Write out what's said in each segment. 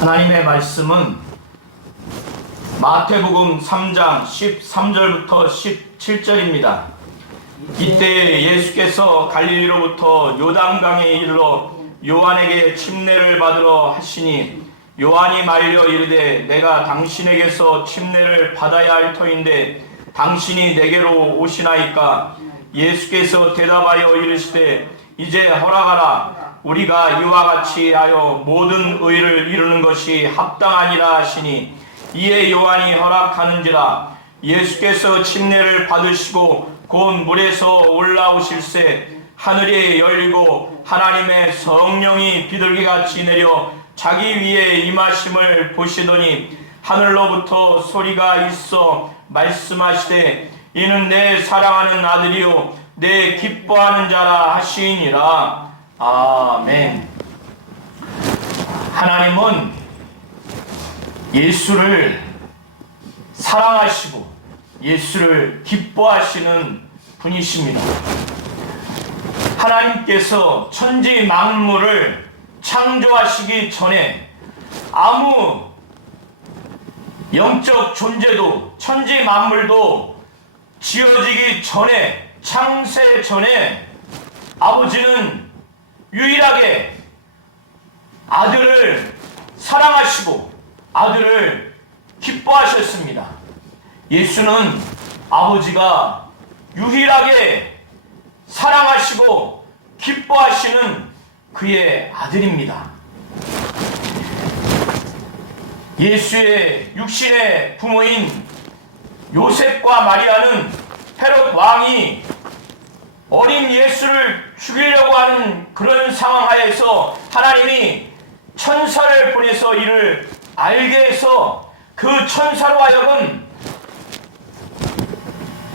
하나님의 말씀은 마태복음 3장 13절부터 17절입니다. 이때 예수께서 갈릴리로부터 요단강에 이르러 요한에게 침례를 받으러 하시니 요한이 말려 이르되 내가 당신에게서 침례를 받아야 할 터인데 당신이 내게로 오시나이까? 예수께서 대답하여 이르시되 이제 허락하라. 우리가 이와 같이 하여 모든 의를 이루는 것이 합당하니라 하시니 이에 요한이 허락하는지라. 예수께서 침례를 받으시고 곧 물에서 올라오실새 하늘이 열리고 하나님의 성령이 비둘기같이 내려 자기 위에 임하심을 보시더니 하늘로부터 소리가 있어 말씀하시되 이는 내 사랑하는 아들이요 내 기뻐하는 자라 하시니라. 아멘. 하나님은 예수를 사랑하시고 예수를 기뻐하시는 분이십니다. 하나님께서 천지 만물을 창조하시기 전에 아무 영적 존재도 천지 만물도 지어지기 전에, 창세 전에 아버지는 유일하게 아들을 사랑하시고 아들을 기뻐하셨습니다. 예수는 아버지가 유일하게 사랑하시고 기뻐하시는 그의 아들입니다. 예수의 육신의 부모인 요셉과 마리아는 헤롯 왕이 어린 예수를 죽이려고 하는 그런 상황 하에서 하나님이 천사를 보내서 이를 알게 해서 그 천사로 하여금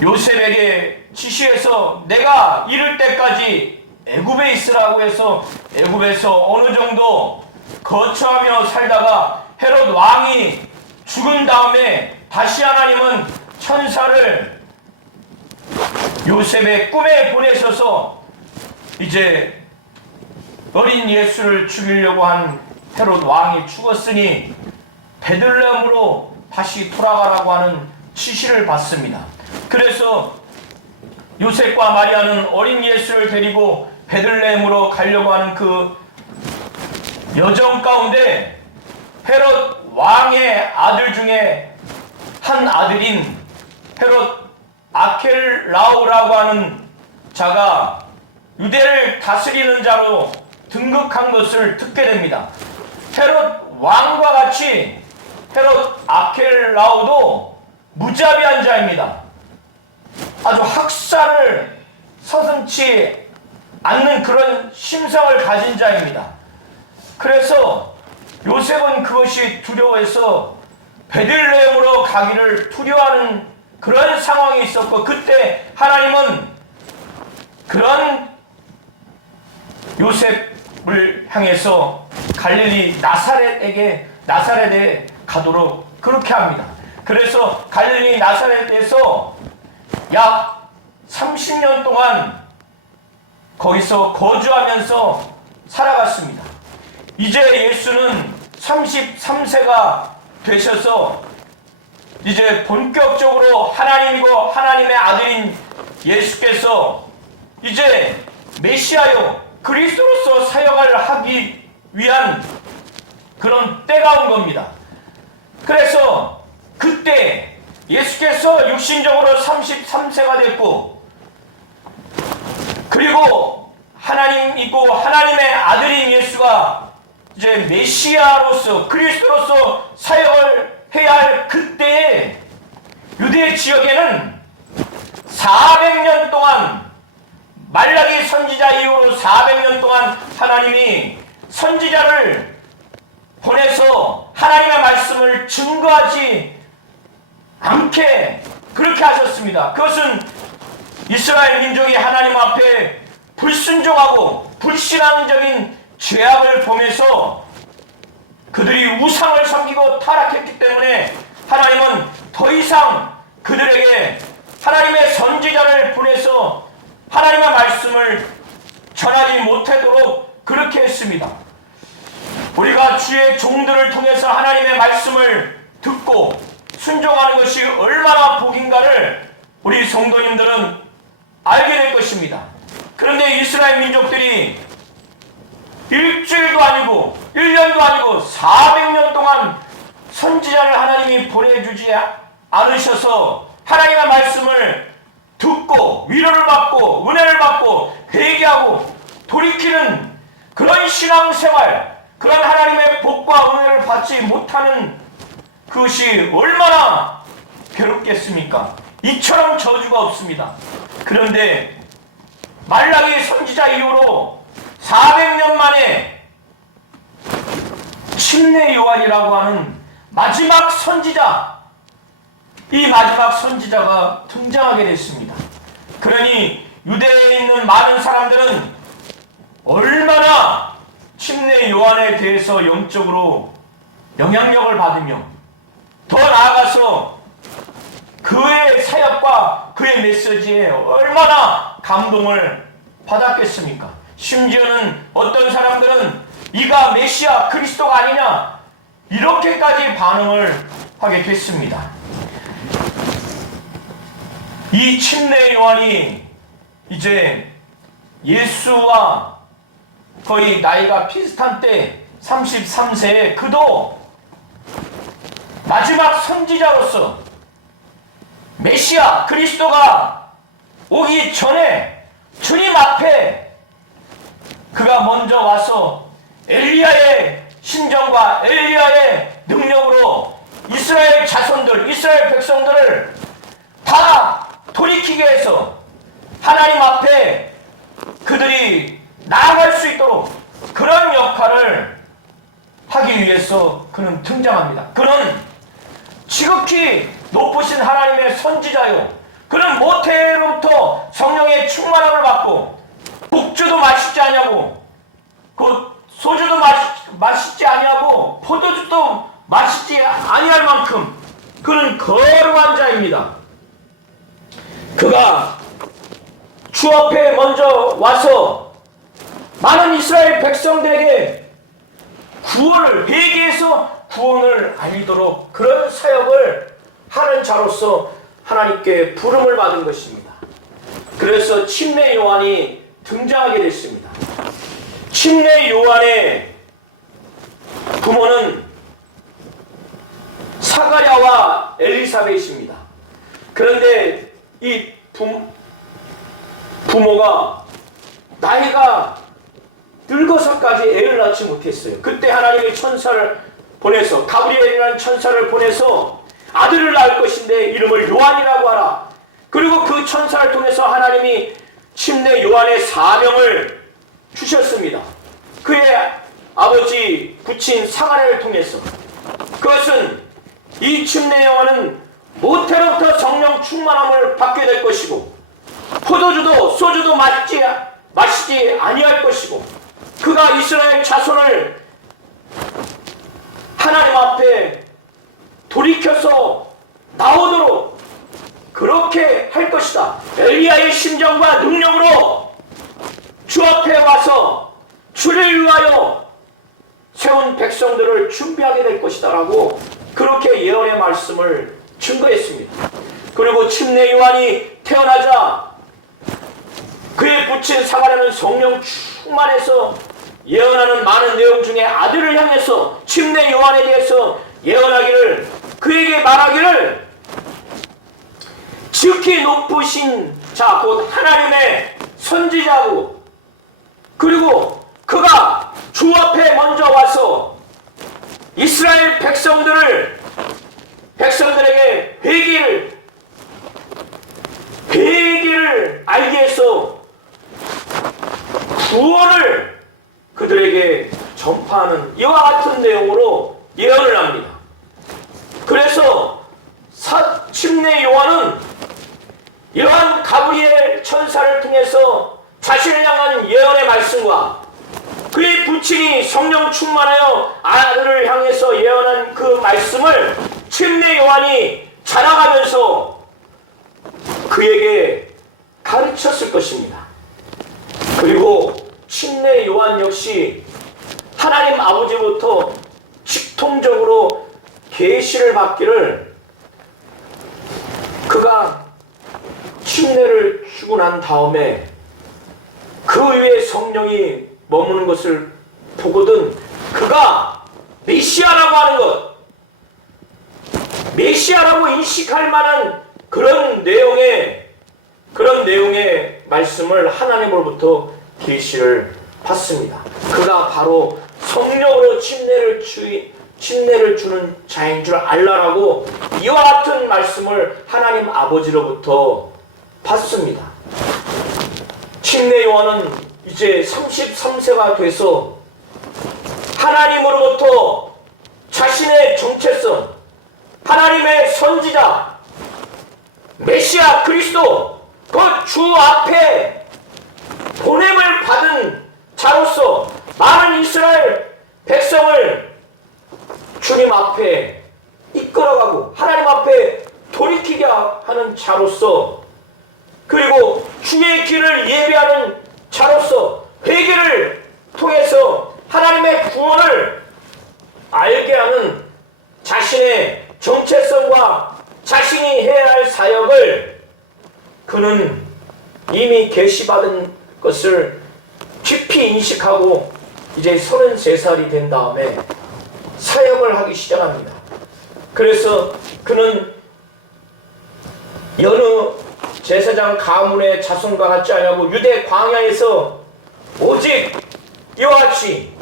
요셉에게 지시해서 내가 이를 때까지 애굽에 있으라고 해서 애굽에서 어느 정도 거처하며 살다가 헤롯 왕이 죽은 다음에 다시 하나님은 천사를 요셉의 꿈에 보내셔서 이제 어린 예수를 죽이려고 한 헤롯 왕이 죽었으니 베들레헴으로 다시 돌아가라고 하는 지시를 받습니다. 그래서 요셉과 마리아는 어린 예수를 데리고 베들레헴으로 가려고 하는 그 여정 가운데 헤롯 왕의 아들 중에 한 아들인 헤롯 아켈라오라고 하는 자가 유대를 다스리는 자로 등극한 것을 듣게 됩니다. 헤롯 왕과 같이 헤롯 아켈라오도 무자비한 자입니다. 아주 학살을 서슴지 않는 그런 심성을 가진 자입니다. 그래서 요셉은 그것이 두려워해서 베들레헴으로 가기를 두려워하는 그런 상황이 있었고, 그때 하나님은 그런 요셉을 향해서 갈릴리 나사렛에 가도록 그렇게 합니다. 그래서 갈릴리 나사렛에서 약 30년 동안 거기서 거주하면서 살아갔습니다. 이제 예수는 33세가 되셔서 이제 본격적으로 하나님이고 하나님의 아들인 예수께서 이제 메시아요 그리스도로서 사역을 하기 위한 그런 때가 온 겁니다. 그래서 그때 예수께서 육신적으로 33세가 됐고, 그리고 하나님이고 하나님의 아들인 예수가 이제 메시아로서 그리스도로서 사역을 해야 할 그때에 유대 지역에는 400년 동안, 말라기 선지자 이후로 400년 동안 하나님이 선지자를 보내서 하나님의 말씀을 증거하지 않게 그렇게 하셨습니다. 그것은 이스라엘 민족이 하나님 앞에 불순종하고 불신앙적인 죄악을 범해서 그들이 우상을 섬기고 타락했기 때문에 하나님은 더 이상 그들에게 하나님의 선지자를 보내서 하나님의 말씀을 전하지 못하도록 그렇게 했습니다. 우리가 주의 종들을 통해서 하나님의 말씀을 듣고 순종하는 것이 얼마나 복인가를 우리 성도님들은 알게 될 것입니다. 그런데 이스라엘 민족들이 일주일도 아니고 1년도 아니고 400년 동안 선지자를 하나님이 보내주지 않으셔서 하나님의 말씀을 듣고 위로를 받고 은혜를 받고 회개하고 돌이키는 그런 신앙생활, 그런 하나님의 복과 은혜를 받지 못하는 그것이 얼마나 괴롭겠습니까? 이처럼 저주가 없습니다. 그런데 말라기 선지자 이후로 400년 만에 침례 요한이라고 하는 마지막 선지자, 이 마지막 선지자가 등장하게 됐습니다. 그러니 유대에 있는 많은 사람들은 얼마나 침례 요한에 대해서 영적으로 영향력을 받으며 더 나아가서 그의 사역과 그의 메시지에 얼마나 감동을 받았겠습니까? 심지어는 어떤 사람들은 이가 메시아 그리스도가 아니냐 이렇게까지 반응을 하게 됐습니다. 이 침례 요한이 이제 예수와 거의 나이가 비슷한 때 33세에 그도 마지막 선지자로서 메시아 그리스도가 오기 전에 주님 앞에 그가 먼저 와서 엘리야의 심정과 엘리야의 능력으로 이스라엘 자손들, 이스라엘 백성들을 다 돌이키게 해서 하나님 앞에 그들이 나아갈 수 있도록 그런 역할을 하기 위해서 그는 등장합니다. 그는 지극히 높으신 하나님의 선지자요, 그는 모태로부터 성령의 충만함을 받고 국주도 마시지 아니하고 그 소주도 마시지 아니하고 포도주도 마시지 아니할 만큼 그는 거룩한 자입니다. 그가 주 앞에 먼저 와서 많은 이스라엘 백성들에게 구원을, 회개해서 구원을 알리도록 그런 사역을 하는 자로서 하나님께 부름을 받은 것입니다. 그래서 침례 요한이 등장하게 됐습니다. 침례 요한의 부모는 사가랴와 엘리사벳입니다. 그런데 이 부모가 나이가 늙어서까지 애를 낳지 못했어요. 그때 하나님의 천사를 보내서, 가브리엘이라는 천사를 보내서 아들을 낳을 것인데 이름을 요한이라고 하라. 그리고 그 천사를 통해서 하나님이 침례 요한의 사명을 주셨습니다. 그의 아버지 부친 사가랴를 통해서. 그것은 이 침례 요한은 모태로부터 성령 충만함을 받게 될 것이고 포도주도 소주도 마시지 아니할 것이고 그가 이스라엘 자손을 하나님 앞에 돌이켜서 나오도록 그렇게 할 것이다. 엘리야의 심정과 능력으로 주 앞에 와서 주를 위하여 세운 백성들을 준비하게 될 것이다 라고 그렇게 예언의 말씀을 증거했습니다. 그리고 침례 요한이 태어나자 그의 부친 사가랴는 성령 충만해서 예언하는 많은 내용 중에 아들을 향해서 침례 요한에 대해서 예언하기를, 그에게 말하기를 지극히 높으신 자 곧 하나님의 선지자고, 그리고 그가 주 앞에 먼저 와서 이스라엘 백성들에게 회개를 알게 해서 구원을 그들에게 전파하는 이와 같은 내용으로 예언을 합니다. 그래서 침례 요한은 이러한 가브리엘 천사를 통해서 자신을 향한 예언의 말씀과 그의 부친이 성령 충만하여 아들을 향해서 예언한 그 말씀을 침례 요한이 자라가면서 그에게 가르쳤을 것입니다. 그리고 침례 요한 역시 하나님 아버지부터 직통적으로 계시를 받기를 그가 침례를 주고 난 다음에 그 위에 성령이 머무는 것을 보거든 그가 메시아라고 하는 것, 메시아라고 인식할 만한 그런 내용의 말씀을 하나님으로부터 계시를 받습니다. 그가 바로 성령으로 침례를 주는 자인 줄 알라라고 이와 같은 말씀을 하나님 아버지로부터 받습니다. 침례 요한은 이제 33세가 돼서 하나님으로부터 자신의 정체성, 하나님의 선지자, 메시아 그리스도, 그 주 앞에 보냄을 받은 자로서 많은 이스라엘 백성을 주님 앞에 이끌어가고 하나님 앞에 돌이키게 하는 자로서, 그리고 주의 길을 예비하는 자로서 회개를 통해서 하나님의 구원을 알게 하는 자신의 정체성과 자신이 해야 할 사역을 그는 이미 계시받은 것을 깊이 인식하고 이제 33살이 된 다음에 사역을 하기 시작합니다. 그래서 그는 여느 제사장 가문의 자손과 같지 않냐고 유대 광야에서 오직 이와 같이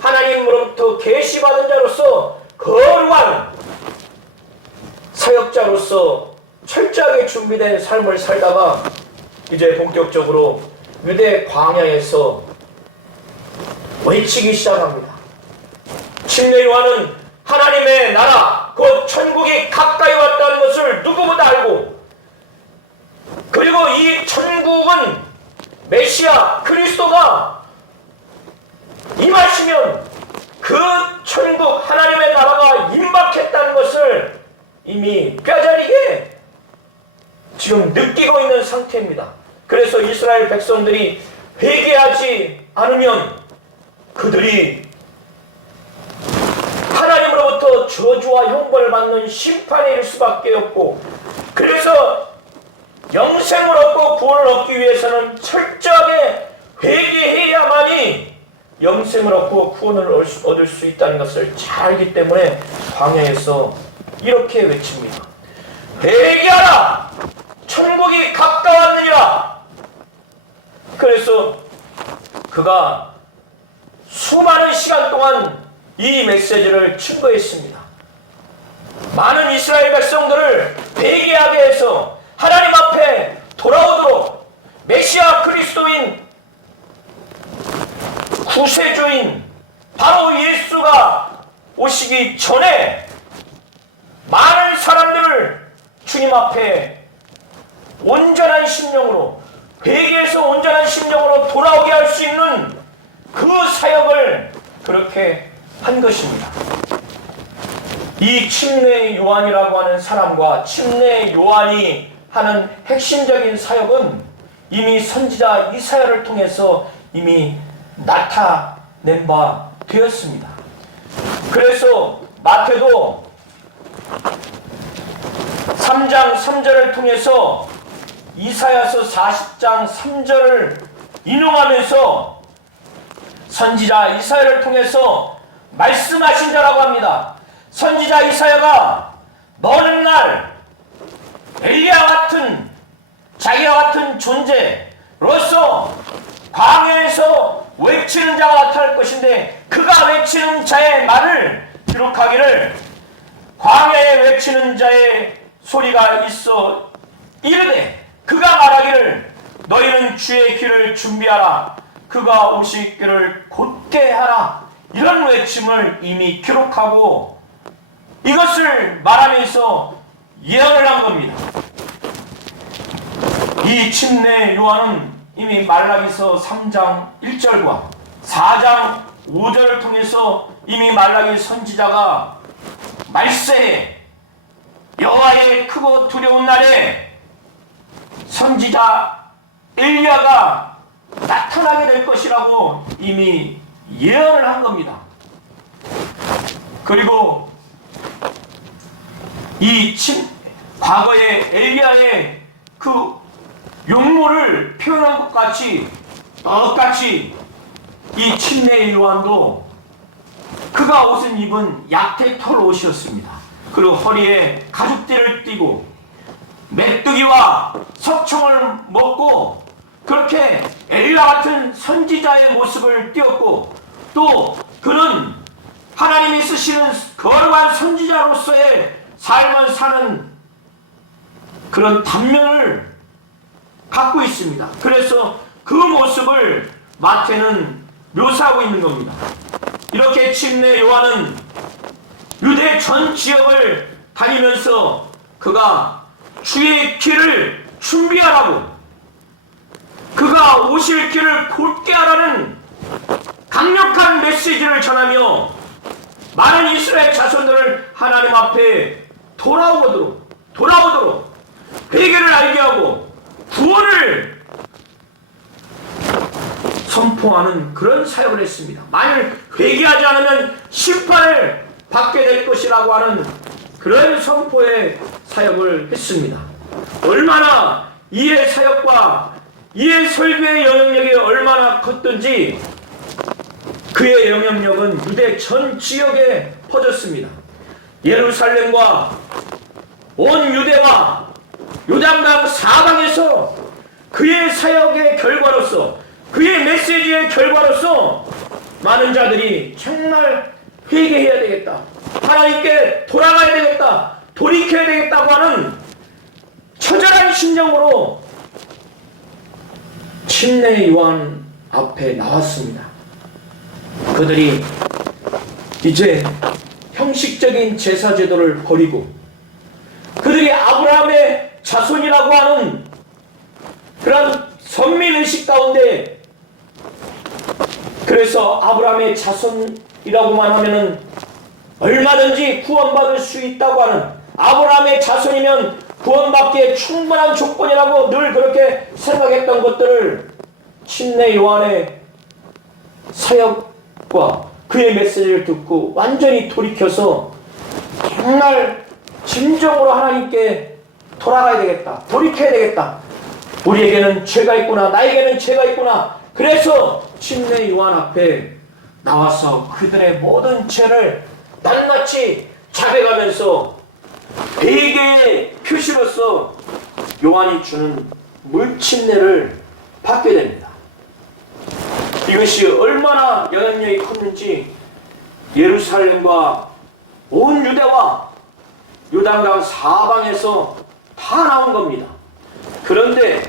하나님으로부터 계시받은 자로서 거룩한 사역자로서 철저하게 준비된 삶을 살다가 이제 본격적으로 유대 광야에서 외치기 시작합니다. 침례 요한은 하나님의 나라, 곧 천국이 가까이 왔다는 것을 누구보다 알고, 그리고 이 천국은 메시아 그리스도가 임하시면 그 천국 하나님의 나라가 임박했다는 것을 이미 뼈저리게 지금 느끼고 있는 상태입니다. 그래서 이스라엘 백성들이 회개하지 않으면 그들이 하나님으로부터 저주와 형벌을 받는 심판에 이를 수밖에 없고, 그래서 영생을 얻고 구원을 얻기 위해서는 철저하게 회개해야만이 영생을 얻고 구원을 얻을 수 있다는 것을 잘 알기 때문에 광야에서 이렇게 외칩니다. 회개하라! 천국이 가까웠느니라! 그래서 그가 수많은 시간 동안 이 메시지를 증거했습니다. 많은 이스라엘 백성들을 회개하게 해서 하나님 앞에 돌아오도록 메시아 그리스도인 구세주인 바로 예수가 오시기 전에 많은 사람들을 주님 앞에 온전한 심령으로, 회개해서 온전한 심령으로 돌아오게 할 수 있는 그 사역을 그렇게 한 것입니다. 이 침례 요한이라고 하는 사람과 침례 요한이 하는 핵심적인 사역은 이미 선지자 이사야를 통해서 이미 나타낸 바 되었습니다. 그래서 마태도 3장 3절을 통해서 이사야서 40장 3절을 인용하면서 선지자 이사야를 통해서 말씀하신 자라고 합니다. 선지자 이사야가 먼 날 엘리야 같은 자기와 같은 존재로서 광야에서 외치는 자가 나타날 것인데, 그가 외치는 자의 말을 기록하기를 광야에 외치는 자의 소리가 있어 이르되 그가 말하기를 너희는 주의 길을 준비하라, 그가 오실 길을 곧게 하라, 이런 외침을 이미 기록하고 이것을 말하면서 예언을 한 겁니다. 이 침례 요한은 이미 말라기서 3장 1절과 4장 5절을 통해서 이미 말라기 선지자가 말세에 여호와의 크고 두려운 날에 선지자 엘리야가 나타나게 될 것이라고 이미 예언을 한 겁니다. 그리고 과거에 엘리야의 그 용모를 표현한 것 같이 똑같이 이 침례의 요한도 그가 옷을 입은 약태털 옷이었습니다. 그리고 허리에 가죽띠를 띠고 메뚜기와 석청을 먹고 그렇게 엘리야 같은 선지자의 모습을 띄었고, 또 그는 하나님이 쓰시는 거룩한 선지자로서의 삶을 사는 그런 단면을 갖고 있습니다. 그래서 그 모습을 마태는 묘사하고 있는 겁니다. 이렇게 침례 요한은 유대 전 지역을 다니면서 그가 주의 길을 준비하라고, 그가 오실 길을 곧게 하라는 강력한 메시지를 전하며 많은 이스라엘 자손들을 하나님 앞에 돌아오도록 회개를 알게 하고 구원을 선포하는 그런 사역을 했습니다. 만일 회개하지 않으면 심판을 받게 될 것이라고 하는 그런 선포의 사역을 했습니다. 얼마나 이의 사역과 이의 설교의 영향력이 얼마나 컸던지 그의 영향력은 유대 전 지역에 퍼졌습니다. 예루살렘과 온 유대와 요단강 사방에서 그의 사역의 결과로서, 그의 메시지의 결과로서 많은 자들이 정말 회개해야 되겠다, 하나님께 돌아가야 되겠다, 돌이켜야 되겠다고 하는 처절한 심정으로 침례 요한 앞에 나왔습니다. 그들이 이제 형식적인 제사 제도를 버리고 그들이 아브라함의 자손이라고 하는 그런 선민의식 가운데, 그래서 아브라함의 자손이라고만 하면은 얼마든지 구원받을 수 있다고 하는, 아브라함의 자손이면 구원받기에 충분한 조건이라고 늘 그렇게 생각했던 것들을 침례 요한의 사역과 그의 메시지를 듣고 완전히 돌이켜서 정말 진정으로 하나님께 돌아가야 되겠다, 돌이켜야 되겠다, 우리에게는 죄가 있구나, 나에게는 죄가 있구나. 그래서 침례 요한 앞에 나와서 그들의 모든 죄를 낱낱이 자백하면서 회개의 표시로서 요한이 주는 물침례를 받게 됩니다. 이것이 얼마나 영향력이 컸는지 예루살렘과 온 유대와 요단강 사방에서 다 나온 겁니다. 그런데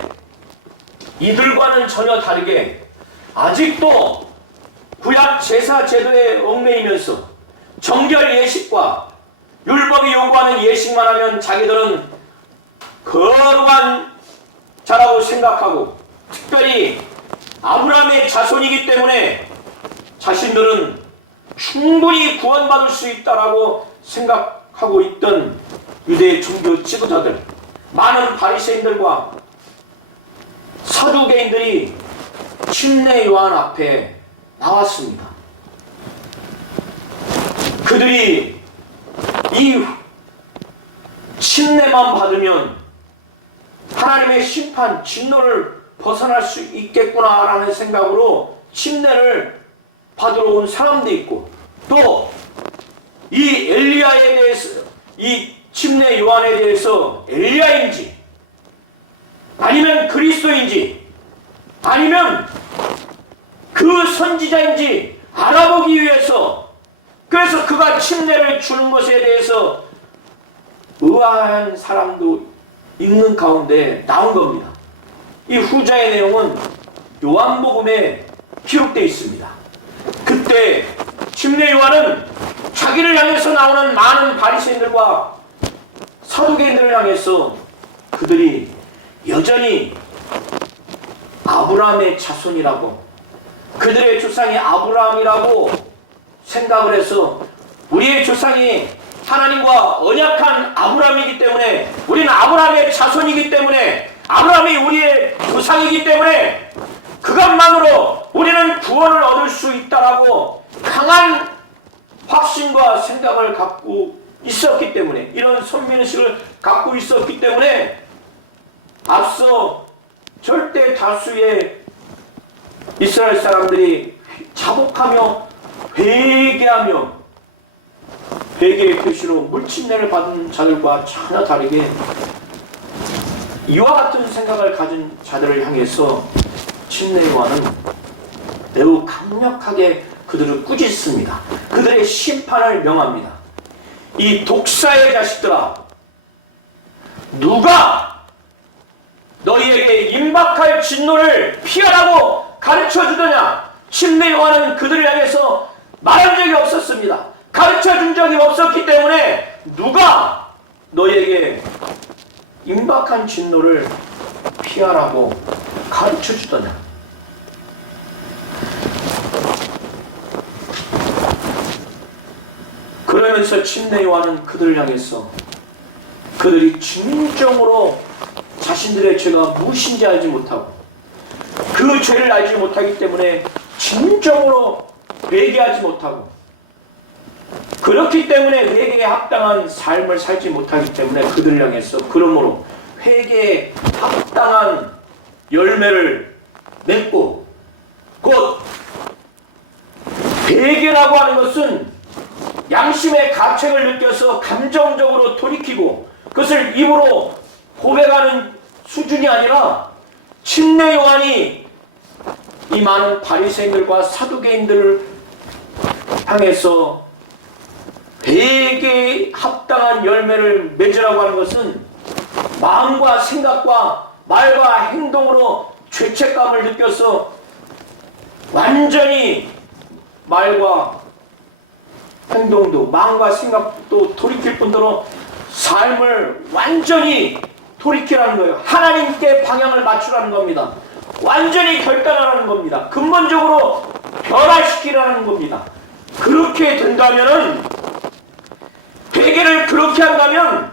이들과는 전혀 다르게 아직도 구약 제사 제도에 얽매이면서 정결 예식과 율법이 요구하는 예식만 하면 자기들은 거룩한 자라고 생각하고, 특별히 아브라함의 자손이기 때문에 자신들은 충분히 구원받을 수 있다라고 생각하고 있던 유대 종교 지도자들, 많은 바리새인들과 사두개인들이 침례 요한 앞에 나왔습니다. 그들이 이 침례만 받으면 하나님의 심판, 진노를 벗어날 수 있겠구나라는 생각으로 침례를 받으러 온 사람도 있고, 또 이 엘리야에 대해서, 이 침례 요한에 대해서 엘리야인지 아니면 그리스도인지 아니면 그 선지자인지 알아보기 위해서, 그래서 그가 침례를 주는 것에 대해서 의아한 사람도 있는 가운데 나온 겁니다. 이 후자의 내용은 요한복음에 기록되어 있습니다. 그때 침례 요한은 자기를 향해서 나오는 많은 바리새인들과 사두개인들을 향해서 그들이 여전히 아브라함의 자손이라고, 그들의 조상이 아브라함이라고 생각을 해서 우리의 조상이 하나님과 언약한 아브라함이기 때문에, 우리는 아브라함의 자손이기 때문에, 아브라함이 우리의 조상이기 때문에 그것만으로 우리는 구원을 얻을 수 있다라고 강한 확신과 생각을 갖고 있었기 때문에, 이런 선민의식을 갖고 있었기 때문에 앞서 절대 다수의 이스라엘 사람들이 자복하며 회개하며 회개의 표시로 물침례를 받은 자들과 전혀 다르게 이와 같은 생각을 가진 자들을 향해서 침례 요한은 매우 강력하게 그들을 꾸짖습니다. 그들의 심판을 명합니다. 이 독사의 자식들아, 누가 너희에게 임박할 진노를 피하라고 가르쳐주더냐? 침례 요한은 그들을 향해서 말한 적이 없었습니다. 가르쳐준 적이 없었기 때문에 누가 너희에게 임박한 진노를 피하라고 가르쳐주더냐? 그러면서 침례 요한은 그들을 향해서 그들이 진정으로 자신들의 죄가 무엇인지 알지 못하고 그 죄를 알지 못하기 때문에 진정으로 회개하지 못하고, 그렇기 때문에 회개에 합당한 삶을 살지 못하기 때문에 그들을 향해서 그러므로 회개에 합당한 열매를 맺고, 곧 회개라고 하는 것은 양심의 가책을 느껴서 감정적으로 돌이키고 그것을 입으로 고백하는 수준이 아니라, 침례 요한이 이 많은 바리새인들과 사두개인들을 향해서 회개에 합당한 열매를 맺으라고 하는 것은 마음과 생각과 말과 행동으로 죄책감을 느껴서 완전히 말과 행동도 마음과 생각도 돌이킬 뿐더러 삶을 완전히 돌이키라는 거예요. 하나님께 방향을 맞추라는 겁니다. 완전히 결단하라는 겁니다. 근본적으로 변화시키라는 겁니다. 그렇게 된다면은, 회개를 그렇게 한다면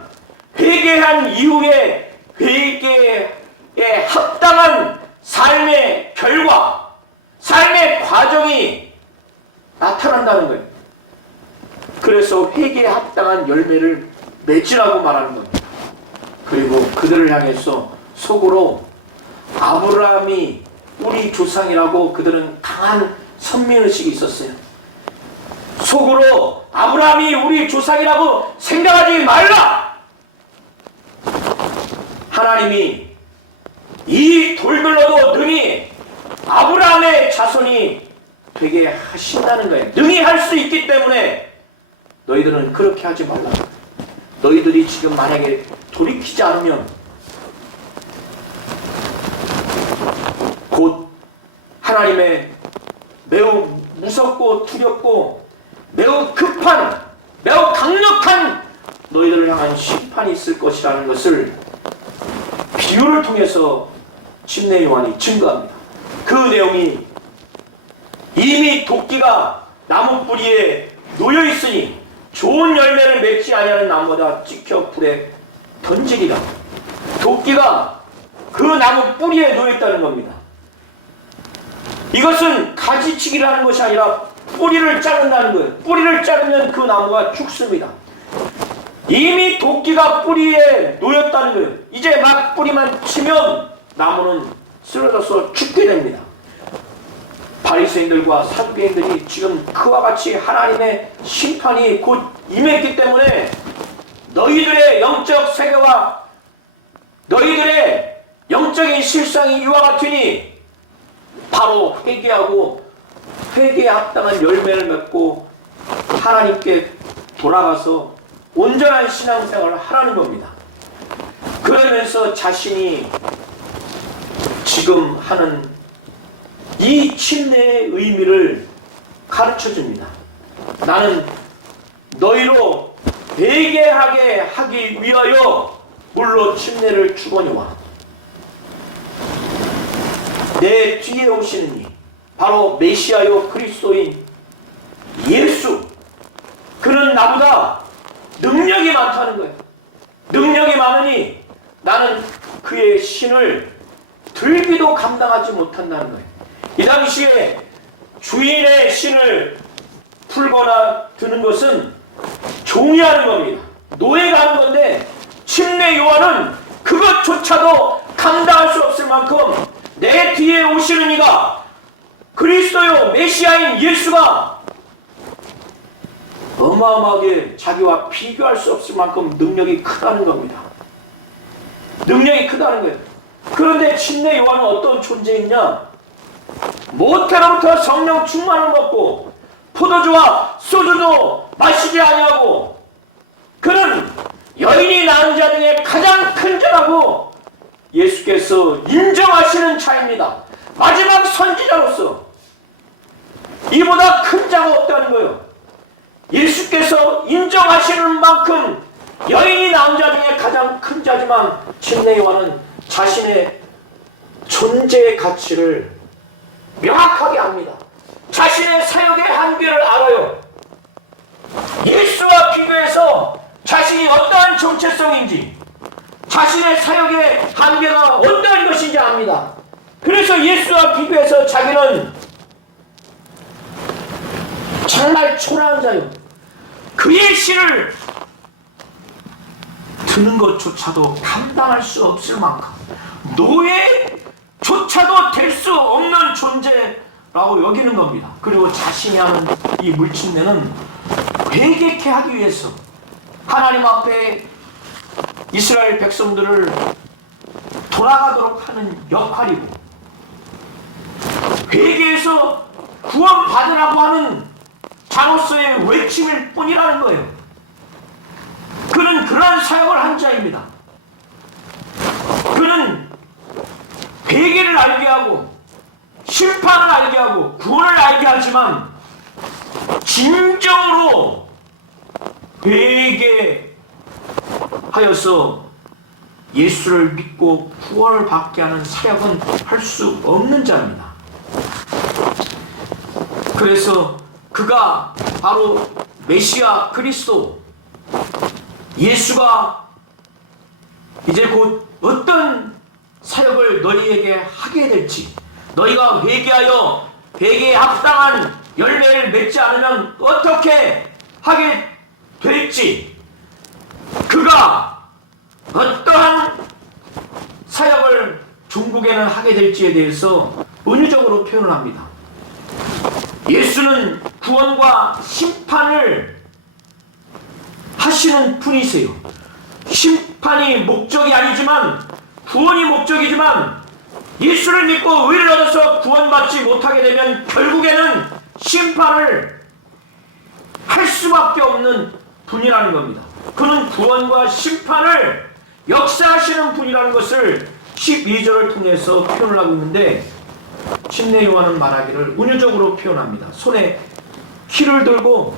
회개한 이후에 회개에 합당한 삶의 결과, 삶의 과정이 나타난다는 거예요. 그래서 회개에 합당한 열매를 맺으라고 말하는 겁니다. 그리고 그들을 향해서 속으로 아브라함이 우리 조상이라고 그들은 강한 선민의식이 있었어요. 속으로 아브라함이 우리 조상이라고 생각하지 말라! 하나님이 이 돌들로도 능히 아브라함의 자손이 되게 하신다는 거예요. 능히 할 수 있기 때문에 너희들은 그렇게 하지 말라. 너희들이 지금 만약에 돌이키지 않으면 곧 하나님의 매우 무섭고 두렵고 매우 급한, 매우 강력한 너희들을 향한 심판이 있을 것이라는 것을 비유를 통해서 침례 요한이 증거합니다. 그 내용이 이미 도끼가 나무 뿌리에 놓여 있으니 좋은 열매를 맺지 아니하는 나무보다 찍혀 불에 던지리라. 도끼가 그 나무 뿌리에 놓여 있다는 겁니다. 이것은 가지치기라는 것이 아니라 뿌리를 자른다는 거예요. 뿌리를 자르면 그 나무가 죽습니다. 이미 도끼가 뿌리에 놓였다는 거예요. 이제 막 뿌리만 치면 나무는 쓰러져서 죽게 됩니다. 바리새인들과 사두개인들이 지금 그와 같이 하나님의 심판이 곧 임했기 때문에 너희들의 영적 세계와 너희들의 영적인 실상이 이와 같으니 바로 회개하고 회개에 합당한 열매를 맺고 하나님께 돌아가서 온전한 신앙생활을 하라는 겁니다. 그러면서 자신이 지금 하는 이 침례의 의미를 가르쳐줍니다. 나는 너희로 회개하게 하기 위하여 물로 침례를 주거니와 내 뒤에 오시는 이 바로 메시아요 그리스도인 예수, 그는 나보다 능력이 많다는 거예요. 능력이 많으니 나는 그의 신을 들기도 감당하지 못한다는 거예요. 이 당시에 주인의 신을 풀거나 드는 것은 종이 하는 겁니다. 노예가 하는 건데, 침례 요한은 그것조차도 감당할 수 없을 만큼 내 뒤에 오시는 이가 그리스도요 메시아인 예수가 어마어마하게 자기와 비교할 수 없을 만큼 능력이 크다는 겁니다. 능력이 크다는 거예요. 그런데 침례 요한은 어떤 존재였냐? 모태로부터 성령 충만을 먹고 포도주와 소주도 마시지 아니하고, 그는 여인이 낳은 자 중에 가장 큰 자라고 예수께서 인정하시는 자입니다. 마지막 선지자로서 이보다 큰 자가 없다는 거예요. 예수께서 인정하시는 만큼 여인이 낳은 자 중에 가장 큰 자지만, 침례 요한은 자신의 존재의 가치를 명확하게 압니다. 자신의 사역의 한계를 알아요. 예수와 비교해서 자신이 어떠한 정체성인지, 자신의 사역의 한계가 어떠한 것인지 압니다. 그래서 예수와 비교해서 자기는 정말 초라한 자요, 그의 신을 드는 것조차도 감당할 수 없을 만큼 노예조차도 될 수 없는 존재라고 여기는 겁니다. 그리고 자신이 하는 이 물침례는 회개케 하기 위해서 하나님 앞에 이스라엘 백성들을 돌아가도록 하는 역할이고, 회개에서 구원받으라고 하는 자로서의 외침일 뿐이라는 거예요. 그는 그러한 사역을 한 자입니다. 그는 회개를 알게 하고 심판을 알게 하고 구원을 알게 하지만, 진정으로 회개하여서 예수를 믿고 구원을 받게 하는 사역은 할 수 없는 자입니다. 그래서 그가 바로 메시아 그리스도, 예수가 이제 곧 어떤 사역을 너희에게 하게 될지, 너희가 회개하여 회개에 합당한 열매를 맺지 않으면 어떻게 하게 될지, 그가 어떠한 사역을 중국에는 하게 될지에 대해서 은유적으로 표현을 합니다. 예수는 구원과 심판을 하시는 분이세요. 심판이 목적이 아니지만, 구원이 목적이지만, 예수를 믿고 의를 얻어서 구원받지 못하게 되면 결국에는 심판을 할 수밖에 없는 분이라는 겁니다. 그는 구원과 심판을 역사하시는 분이라는 것을 12절을 통해서 표현을 하고 있는데, 침례 요한은 말하기를 은유적으로 표현합니다. 손에 키를 들고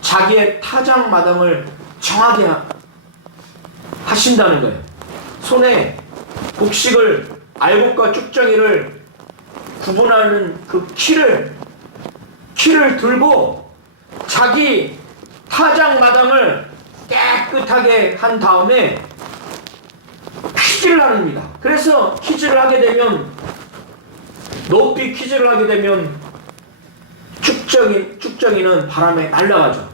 자기의 타작 마당을 정하게 하신다는 거예요. 손에 곡식을, 알곡과 쭉정이를 구분하는 그 키를 들고 자기 타작 마당을 깨끗하게 한 다음에 퀴즈를 합니다. 그래서 퀴즈를 하게 되면, 높이 퀴즈를 하게 되면 쭉정이는 바람에 날아가죠.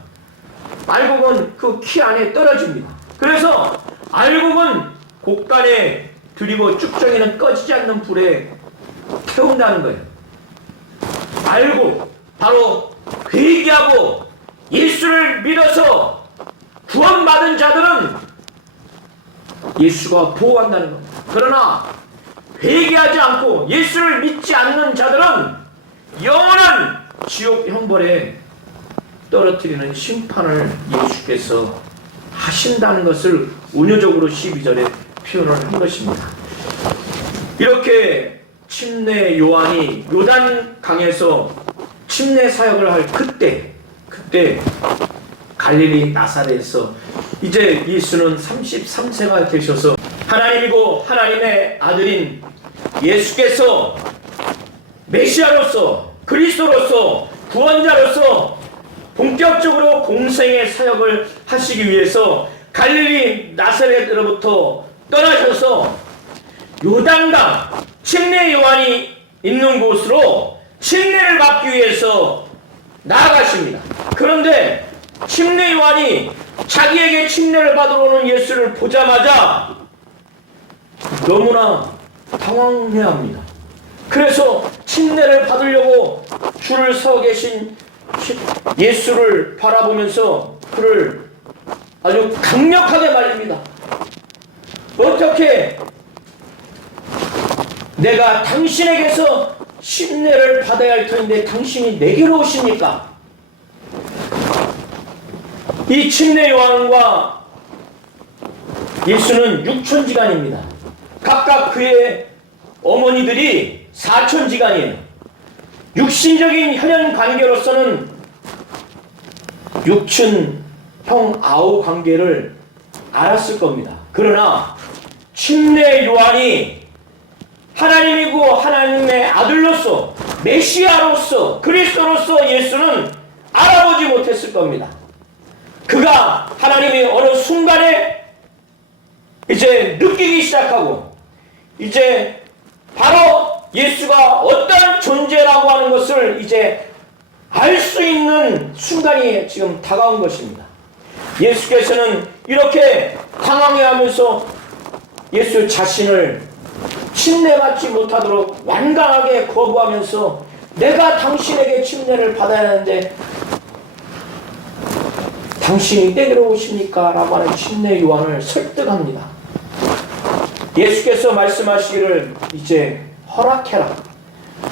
알곡은 그 키 안에 떨어집니다. 그래서 알곡은 곡간에 들이고 쭉정이는 꺼지지 않는 불에 태운다는 거예요. 알곡, 바로 회개하고 예수를 믿어서 구원받은 자들은 예수가 보호한다는 겁니다. 그러나 회개하지 않고 예수를 믿지 않는 자들은 영원한 지옥 형벌에 떨어뜨리는 심판을 예수께서 하신다는 것을 은유적으로 12절에 표현을 한 것입니다. 이렇게 침례 요한이 요단강에서 침례 사역을 할 그때 갈릴리 나사렛에서 이제 예수는 33세가 되셔서 하나님이고 하나님의 아들인 예수께서 메시아로서, 그리스도로서, 구원자로서 본격적으로 공생의 사역을 하시기 위해서 갈릴리 나사렛으로부터 떠나셔서 요단강, 침례 요한이 있는 곳으로 침례를 받기 위해서 나아가십니다. 그런데 침례 요한이 자기에게 침례를 받으러 오는 예수를 보자마자 너무나 당황해합니다. 그래서 침례를 받으려고 줄을 서 계신 예수를 바라보면서 그를 아주 강력하게 말립니다. 어떻게 내가 당신에게서 침례를 받아야 할 터인데 당신이 내게로 오십니까? 이 침례 요한과 예수는 육천지간입니다. 각각 그의 어머니들이 사천지간이에요. 육신적인 혈연 관계로서는 육춘 형 아우 관계를 알았을 겁니다. 그러나 침례 요한이 하나님이고 하나님의 아들로서 메시아로서 그리스도로서 예수는 알아보지 못했을 겁니다. 그가 하나님이 어느 순간에 이제 느끼기 시작하고 이제 바로 예수가 어떤 존재라고 하는 것을 이제 알 수 있는 순간이 지금 다가온 것입니다. 예수께서는 이렇게 당황해하면서 예수 자신을 침례받지 못하도록 완강하게 거부하면서 내가 당신에게 침례를 받아야 하는데 당신이 내게로 오십니까? 라고 하는 침례 요한을 설득합니다. 예수께서 말씀하시기를 이제 허락해라.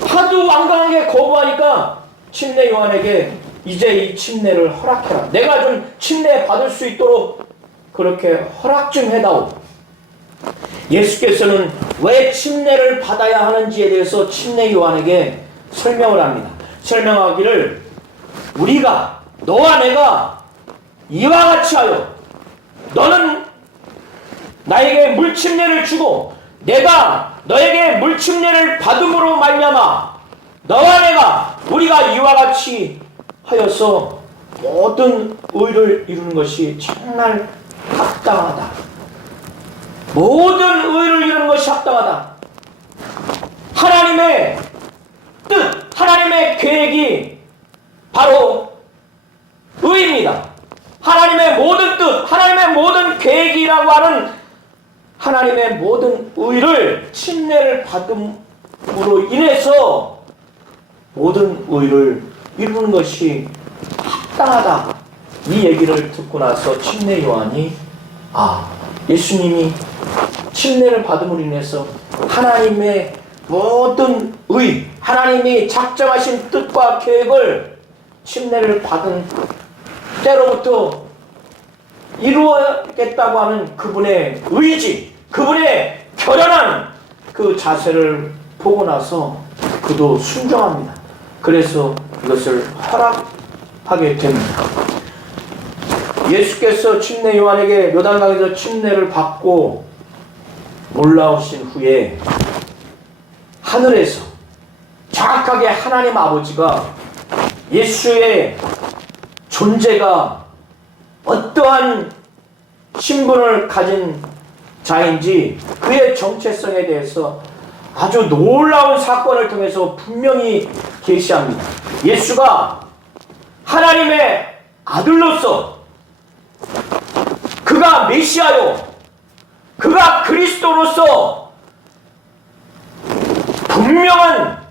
하도 완강하게 거부하니까 침례 요한에게 이제 이 침례를 허락해라. 내가 좀 침례 받을 수 있도록 그렇게 허락 좀 해다오. 예수께서는 왜 침례를 받아야 하는지에 대해서 침례 요한에게 설명을 합니다. 설명하기를 우리가 너와 내가 이와 같이 하여 너는 나에게 물침례를 주고 내가 너에게 물침례를 받음으로 말미암아 너와 내가 우리가 이와 같이 하여서 모든 의를 이루는 것이 정말 합당하다. 모든 의를 이루는 것이 합당하다. 하나님의 뜻, 하나님의 계획이 바로 의입니다. 하나님의 모든 뜻, 하나님의 모든 계획이라고 하는 하나님의 모든 의를 침례를 받음으로 인해서 모든 의를 이루는 것이 합당하다. 이 얘기를 듣고 나서 침례 요한이 예수님이 침례를 받음으로 인해서 하나님의 모든 의, 하나님이 작정하신 뜻과 계획을 침례를 받은 때로부터 이루어야겠다고 하는 그분의 의지, 그분의 결연한 그 자세를 보고 나서 그도 순종합니다. 그래서 이것을 허락하게 됩니다. 예수께서 침례 요한에게 요단강에서 침례를 받고 올라오신 후에 하늘에서 정확하게 하나님 아버지가 예수의 존재가 어떠한 신분을 가진 자인지 그의 정체성에 대해서 아주 놀라운 사건을 통해서 분명히 계시합니다. 예수가 하나님의 아들로서 그가 메시아요, 그가 그리스도로서 분명한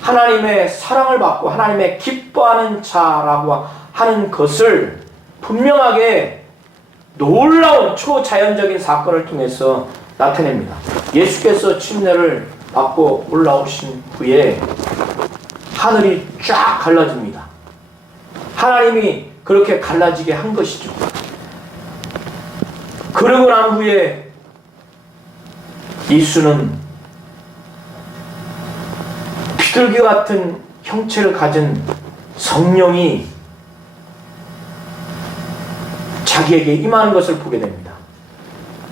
하나님의 사랑을 받고 하나님의 기뻐하는 자라고 하는 것을 분명하게 놀라운 초자연적인 사건을 통해서 나타냅니다. 예수께서 침례를 받고 올라오신 후에 하늘이 쫙 갈라집니다. 하나님이 그렇게 갈라지게 한 것이죠. 그러고 난 후에 예수는 비둘기 같은 형체를 가진 성령이 자기에게 임하는 것을 보게 됩니다.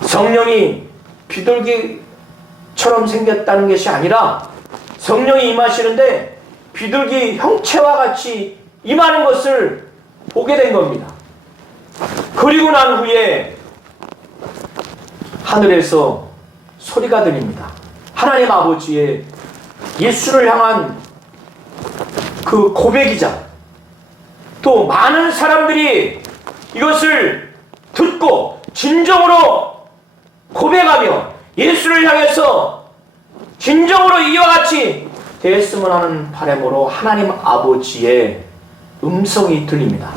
성령이 비둘기처럼 생겼다는 것이 아니라 성령이 임하시는데 비둘기 형체와 같이 임하는 것을 보게 된 겁니다. 그리고 난 후에 하늘에서 소리가 들립니다. 하나님 아버지의 예수를 향한 그 고백이자 또 많은 사람들이 이것을 듣고 진정으로 고백하며 예수를 향해서 진정으로 이와 같이 되었으면 하는 바람으로 하나님 아버지의 음성이 들립니다.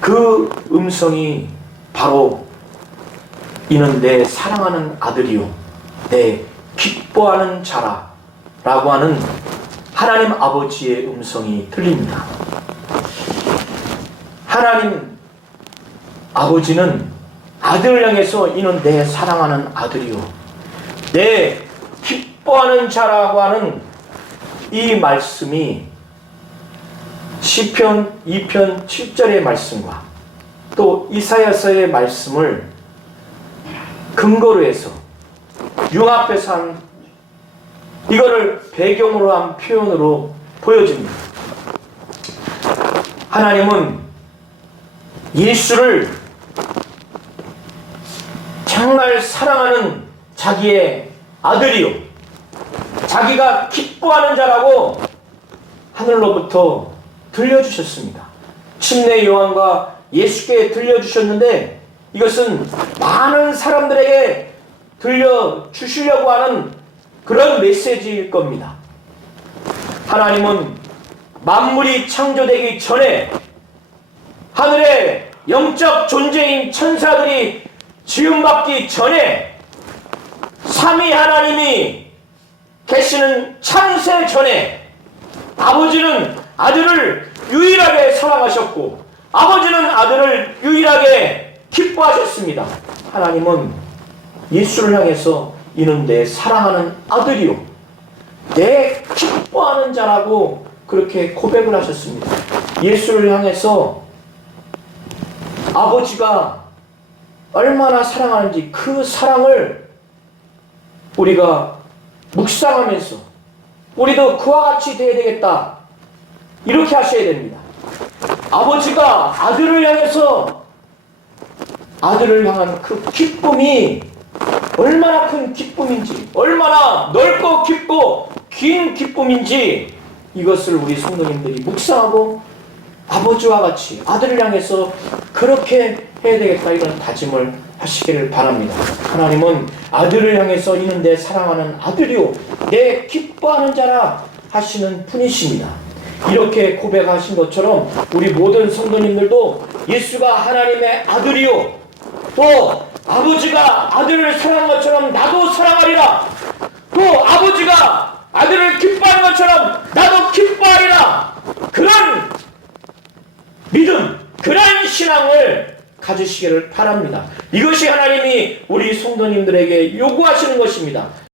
그 음성이 바로 이는 내 사랑하는 아들이요 내 기뻐하는 자라 라고 하는 하나님 아버지의 음성이 들립니다. 하나님 아버지는 아들을 향해서 이는 내 사랑하는 아들이요 내 기뻐하는 자라고 하는 이 말씀이 시편 2편 7절의 말씀과 또 이사야서의 말씀을 근거로 해서 융합해서 한 이거를 배경으로 한 표현으로 보여집니다. 하나님은 예수를 정말 사랑하는 자기의 아들이요 자기가 기뻐하는 자라고 하늘로부터 들려주셨습니다. 침례 요한과 예수께 들려주셨는데 이것은 많은 사람들에게 들려주시려고 하는 그런 메시지일 겁니다. 하나님은 만물이 창조되기 전에 하늘의 영적 존재인 천사들이 지음받기 전에 삼위 하나님이 계시는 창세 전에 아버지는 아들을 유일하게 사랑하셨고 아버지는 아들을 유일하게 기뻐하셨습니다. 하나님은 예수를 향해서 이는 내 사랑하는 아들이요 내 기뻐하는 자라고 그렇게 고백을 하셨습니다. 예수를 향해서 아버지가 얼마나 사랑하는지 그 사랑을 우리가 묵상하면서 우리도 그와 같이 되어야 되겠다 이렇게 하셔야 됩니다. 아버지가 아들을 향해서 아들을 향한 그 기쁨이 얼마나 큰 기쁨인지 얼마나 넓고 깊고 긴 기쁨인지 이것을 우리 성도님들이 묵상하고 아버지와 같이 아들을 향해서 그렇게 해야 되겠다 이런 다짐을 하시기를 바랍니다. 하나님은 아들을 향해서 이는 내 사랑하는 아들이요 내 기뻐하는 자라 하시는 분이십니다. 이렇게 고백하신 것처럼 우리 모든 성도님들도 예수가 하나님의 아들이요 또 아버지가 아들을 사랑한 것처럼 나도 사랑하리라 또 아버지가 아들을 기뻐하는 것처럼 나도 기뻐하리라 그런 믿음 그런 신앙을 가지시기를 바랍니다. 이것이 하나님이 우리 성도님들에게 요구하시는 것입니다.